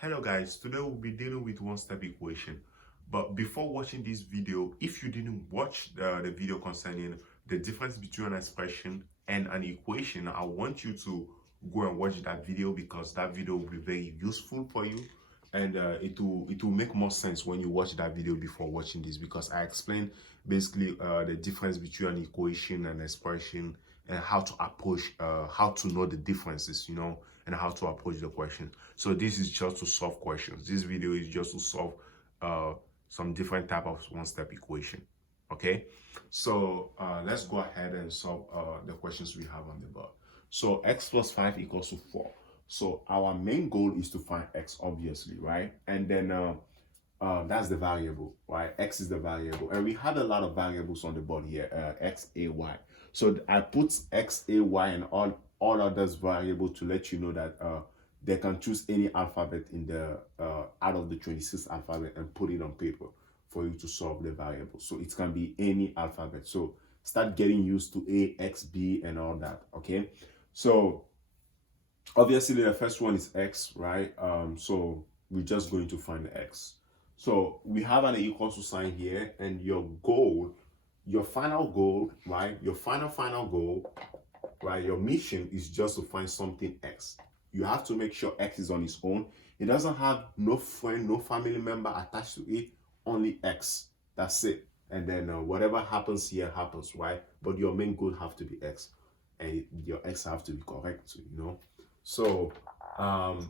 Hello guys, today we'll be dealing with one-step equation. But before watching this video, if you didn't watch the video concerning the difference between an expression and an equation, I want you to go and watch that video because that video will be very useful for you, and it will make more sense when you watch that video before watching this, because I explained basically the difference between an equation and expression, and how to approach how to know the differences, and how to approach the question. So this is just to solve questions. This video is just to solve some different type of one-step equation. Okay, so let's go ahead and solve the questions we have on the board. So x plus 5 equals to 4. So our main goal is to find x, obviously, right? And then that's the variable, right? X is the variable, and we had a lot of variables on the board here, x, a, y. So I put x, a, y, and all others variable to let you know that they can choose any alphabet in the out of the 26 alphabet and put it on paper for you to solve the variable. So it can be any alphabet. So start getting used to A, X, B, and all that. Okay. So obviously the first one is x, right? So we're just going to find the x. So we have an equals to sign here, and your goal, your final goal, right? Your final goal, right? Your mission is just to find something x. You have to make sure x is on its own. It doesn't have no friend, no family member attached to it, only x. That's it. And then whatever happens here happens, right? But your main goal have to be x, and your x have to be correct, So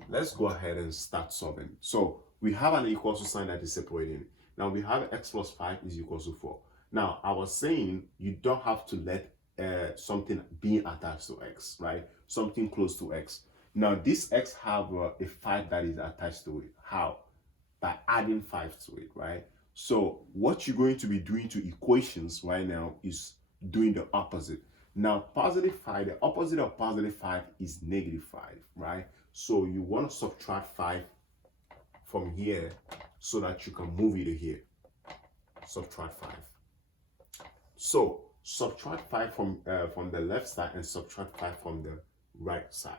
let's go ahead and start solving. So we have an equals to sign that is separating. Now we have x plus 5 is equals to 4. Now I was saying you don't have to let something be attached to x, right? Something close to x. Now this x have a 5 that is attached to it. How? By adding 5 to it, right? So what you're going to be doing to equations right now is doing the opposite. Now, positive 5, the opposite of positive 5 is negative 5, right? So you want to subtract 5 from here so that you can move it to here. Subtract 5. So subtract 5 from the left side and subtract 5 from the right side.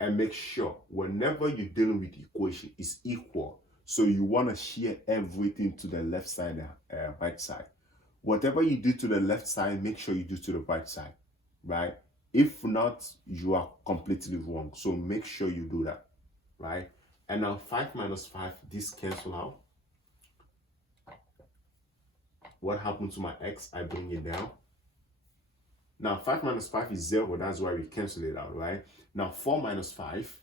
And make sure whenever you're dealing with equation, it's equal. So you want to share everything to the left side and right side. Whatever you do to the left side, make sure you do to the right side, right? If not, you are completely wrong. So make sure you do that, right? And now 5 minus 5, this cancel out. What happened to my x? I bring it down. Now 5 minus 5 is 0. That's why we cancel it out, right? Now 4 minus 5.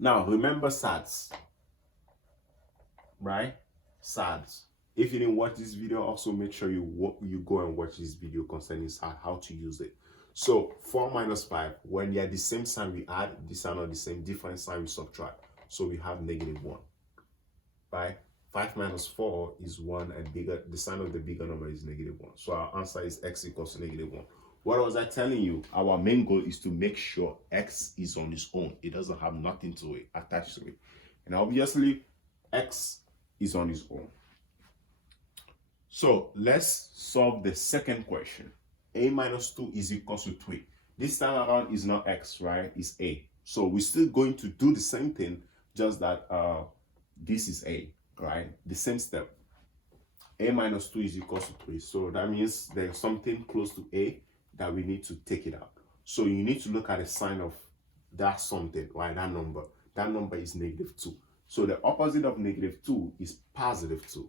Now remember SADS, right? SADS. If you didn't watch this video, also make sure you go and watch this video concerning how to use it. So 4 minus 5, when they are the same sign we add, these are not the same, different sign we subtract. So we have negative 1, right? 5 minus 4 is 1, and the sign of the bigger number is negative 1. So our answer is x equals to negative 1. What was I telling you? Our main goal is to make sure x is on its own. It doesn't have nothing to it, attached to it. And obviously, x is on its own. So let's solve the second question. A minus 2 is equal to 3. This time around is not x, right? It's a. So we're still going to do the same thing, just that this is a, right? The same step. A minus 2 is equal to 3. So that means there's something close to a that we need to take it out. So you need to look at the sign of that something, right? That number. That number is negative 2. So the opposite of negative 2 is positive 2.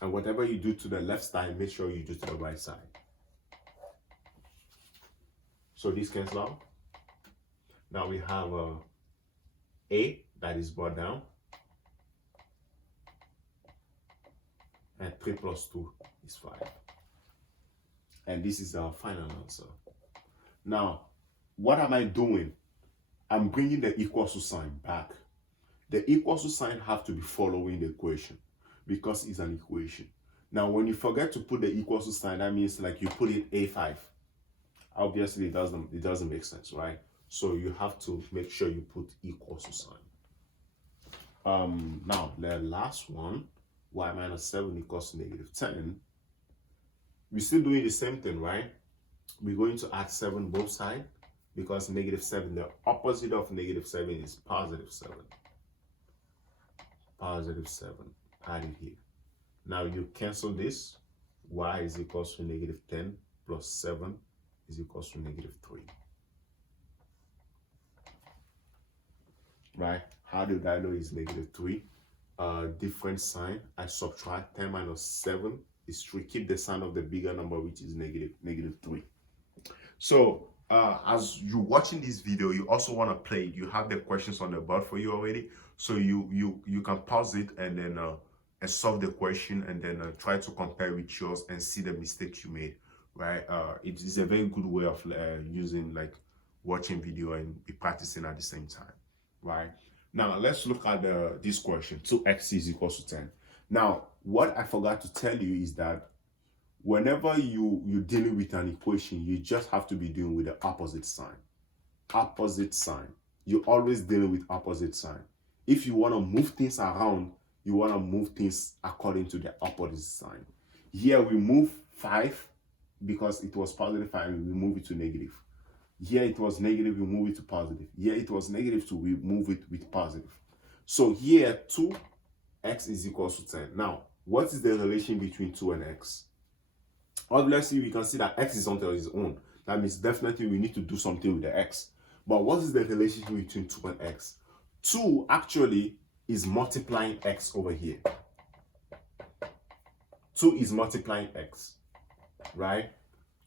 And whatever you do to the left side, make sure you do to the right side. So this cancels out. Now we have a that is brought down. And 3 plus 2 is 5. And this is our final answer. Now, what am I doing? I'm bringing the equals to sign back. The equals to sign have to be following the equation, because it's an equation. Now, when you forget to put the equals to sign, that means like you put it A5. Obviously, it doesn't make sense, right? So you have to make sure you put equals to sign. Now, the last one, y minus 7 equals to negative 10. We're still doing the same thing, right? We're going to add 7 both sides. because -7, the opposite of -7 is +7. +7, add it here. Now you cancel this. Y is equals to -10 plus 7 is equals to -3. Right? How did I know it's -3? Different sign. I subtract 10 minus 7 is 3. Keep the sign of the bigger number, which is -3. So as you're watching this video, you also want to play it. You have the questions on the board for you already, so you can pause it and then and solve the question, and then try to compare with yours and see the mistakes you made. Right? It is a very good way of using, like, watching video and be practicing at the same time. Right? Now let's look at this question. 2x is equals to 10. Now what I forgot to tell you is that whenever you're dealing with an equation, you just have to be dealing with the opposite sign. Opposite sign. You're always dealing with opposite sign. If you want to move things around, you want to move things according to the opposite sign. Here we move 5 because it was +5, and we move it to negative. Here it was negative, we move it to positive. Here it was -2, we move it with positive. So here 2x is equals to 10. Now, what is the relation between 2 and x? Obviously, we can see that x is on its own. That means definitely we need to do something with the x. But what is the relationship between 2 and x? 2 actually is multiplying x over here. 2 is multiplying x, right?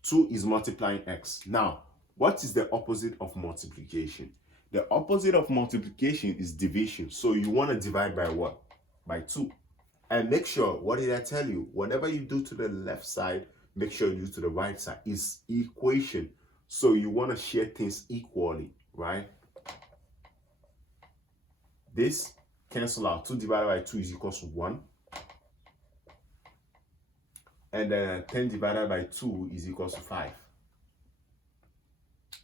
2 is multiplying x. Now, what is the opposite of multiplication? The opposite of multiplication is division. So you want to divide by what? By 2. And make sure, what did I tell you? Whatever you do to the left side, make sure you do to the right side. Is equation. So you want to share things equally, right? This cancel out. 2 divided by 2 is equals to 1. And then 10 divided by 2 is equals to 5.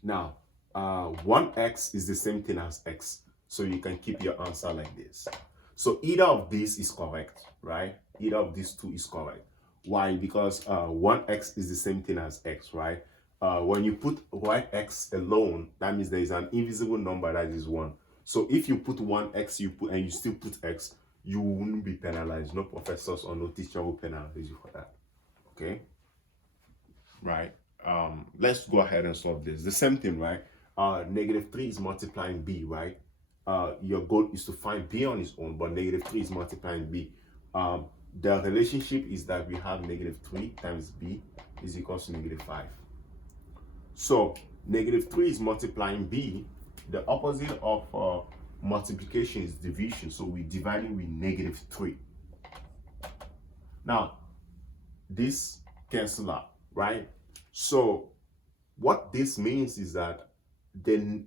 Now, 1x is the same thing as x. So you can keep your answer like this. So either of these is correct, right? Either of these two is correct. Why? Because 1x is the same thing as x, right? When you put x alone, that means there is an invisible number that is 1. So if you put 1x, and you still put x, you wouldn't be penalized. No professors or no teacher will penalize you for that. Okay? Right? Let's go ahead and solve this. The same thing, right? -3 is multiplying b, right? Your goal is to find b on its own, but -3 is multiplying b. The relationship is that we have -3 times b is equals to -5. So -3 is multiplying b. The opposite of multiplication is division. So we're dividing with -3. Now, this cancel out, right? So what this means is that then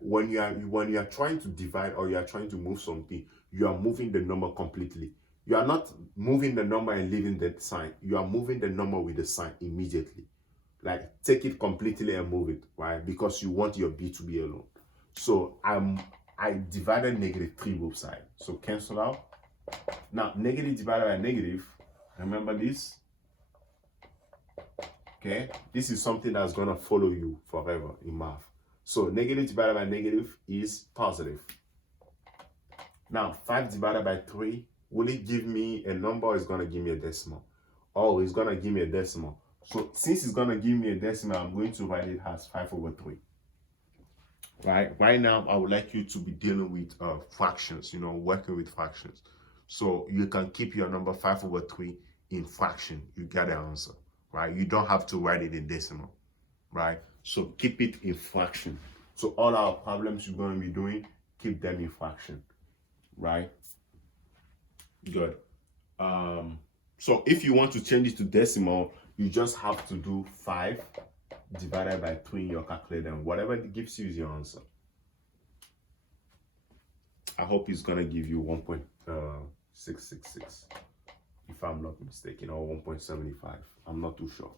when you are trying to divide or you are trying to move something, you are moving the number completely. You are not moving the number and leaving the sign. You are moving the number with the sign immediately. Like, take it completely and move it, right? Because you want your b to be alone. So I divided -3 both sides. So cancel out. Now negative divided by negative. Remember this? Okay, this is something that's gonna follow you forever in math. So negative divided by negative is positive. Now 5 divided by 3, will it give me a number or is gonna give me a decimal? Oh, it's gonna give me a decimal. So since it's gonna give me a decimal, I'm going to write it as 5/3. Right now, I would like you to be dealing with fractions, working with fractions. So you can keep your number 5/3 in fraction. You get the answer, right? You don't have to write it in decimal, right? So keep it in fraction. So all our problems you're going to be doing, keep them in fraction, right? Good. So if you want to change it to decimal, you just have to do 5 divided by 3 in your calculator, and whatever it gives you is your answer. I hope it's gonna give you 1.666 if I'm not mistaken, or 1.75. I'm not too sure.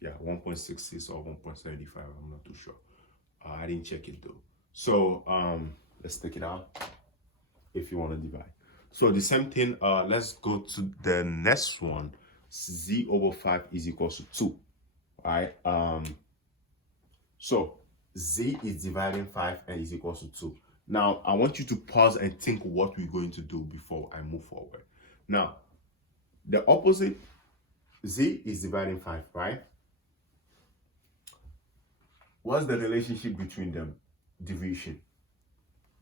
Yeah, 1.66 or 1.75. I'm not too sure. I didn't check it though. So let's take it out if you want to divide. So the same thing. Let's go to the next one. Z/5 is equals to 2. Right? So z is dividing 5 and is equals to 2. Now, I want you to pause and think what we're going to do before I move forward. Now, the opposite, z is dividing 5, right? What's the relationship between them? Division,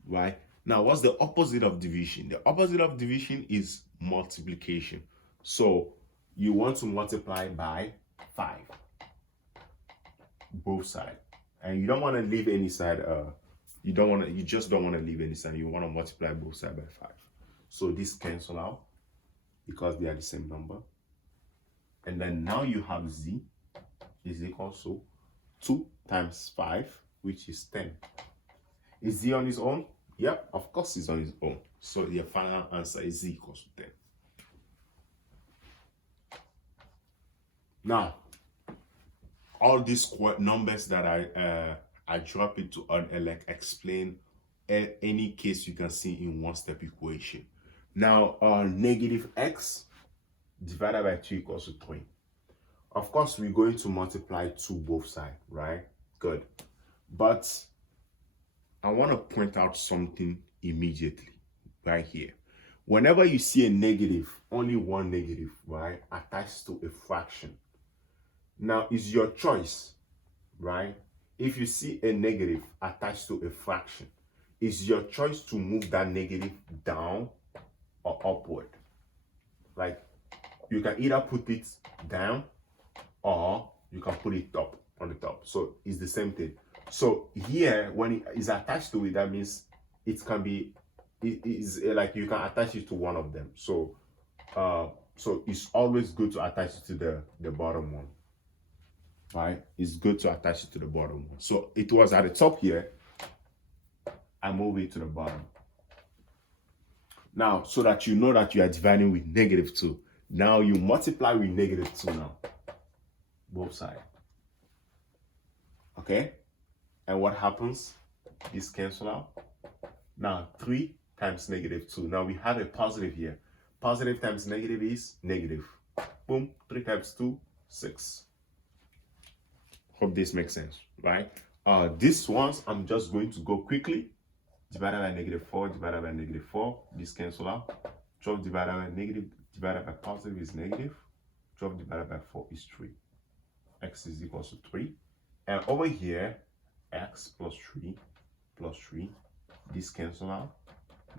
right? Now, what's the opposite of division? The opposite of division is multiplication. So you want to multiply by 5, both sides, and you don't want to leave any side. You just don't want to leave any side. You want to multiply both sides by 5. So this cancel out because they are the same number, and then now you have z is equal to 2 times 5, which is 10. Is z on its own? Yep, of course it's on its own. So your final answer is z equals to 10. Now, all these numbers that I drop into like explain any case you can see in one-step equation. Now, negative x divided by 2 equals to 3. Of course, we're going to multiply 2 both sides, right? Good. But I want to point out something immediately right here. Whenever you see a negative, only one negative, right, attached to a fraction. Now, it's your choice, right? If you see a negative attached to a fraction, it's your choice to move that negative down or upward. Like, you can either put it down or you can put it up on the top. So it's the same thing. So here, when it is attached to it, that means it can be, it is like you can attach it to one of them. So so it's always good to attach it to the bottom one, right? It's good to attach it to the bottom one. So it was at the top here, I move it to the bottom. Now, so that you know that you are dividing with negative 2. Now you multiply with negative 2 now, both sides. Okay? And what happens? This cancel out. Now 3 times negative 2. Now we have a positive here. Positive times negative is negative. Boom. 3 times 2, 6. Hope this makes sense, right? This ones I'm just going to go quickly. Divided by negative 4, divided by negative 4. This cancel out. 12 divided by negative, divided by positive is negative. 12 divided by 4 is 3. X is equal to 3. And over here, x plus 3, this cancel out.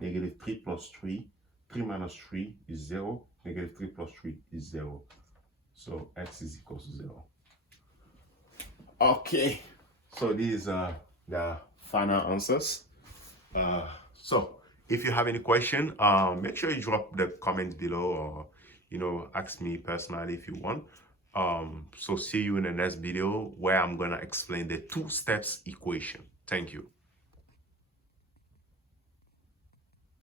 Negative 3 plus 3, 3 minus 3 is 0. Negative 3 plus 3 is 0. So x is equal to 0. Okay, so these are the final answers. So if you have any question, make sure you drop the comments below, or ask me personally if you want. So see you in the next video where I'm gonna explain the 2 steps equation. Thank you.